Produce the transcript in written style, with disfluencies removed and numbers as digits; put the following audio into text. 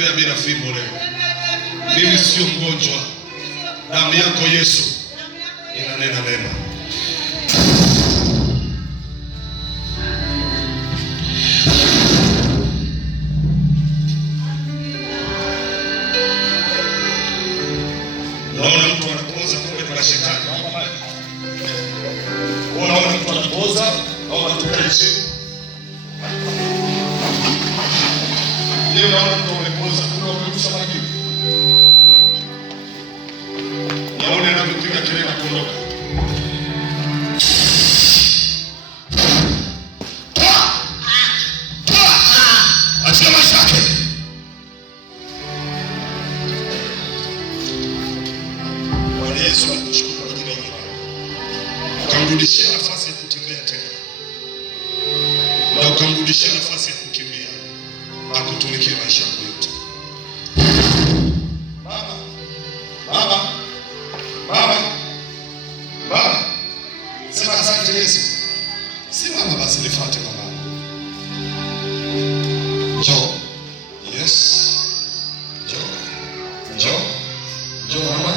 natembea bila fimbo leo. Mimi sio mgonjwa. Damu yako Yesu inanena mema. Naona mtu anapoza kumbe kwa shetani. Naona mtu anapoza au anatokea. Leo naona mtu anapoza kumbe amekusha maji. Naona anapiga kelele na kuondoka. Acha mashaka. Yesu anakushukuru kwa ajili ya wewe. Ukamrudishia nafasi ya kutembea tena. Na ukamrudishia nafasi ya kukimbia. Akutumikie maisha yako yote. Baba. Baba. Baba. Baba. Sema asante Yesu. Simama basi nifuate mama. Njoo. Yes. Njoo. Njoo. Njoo.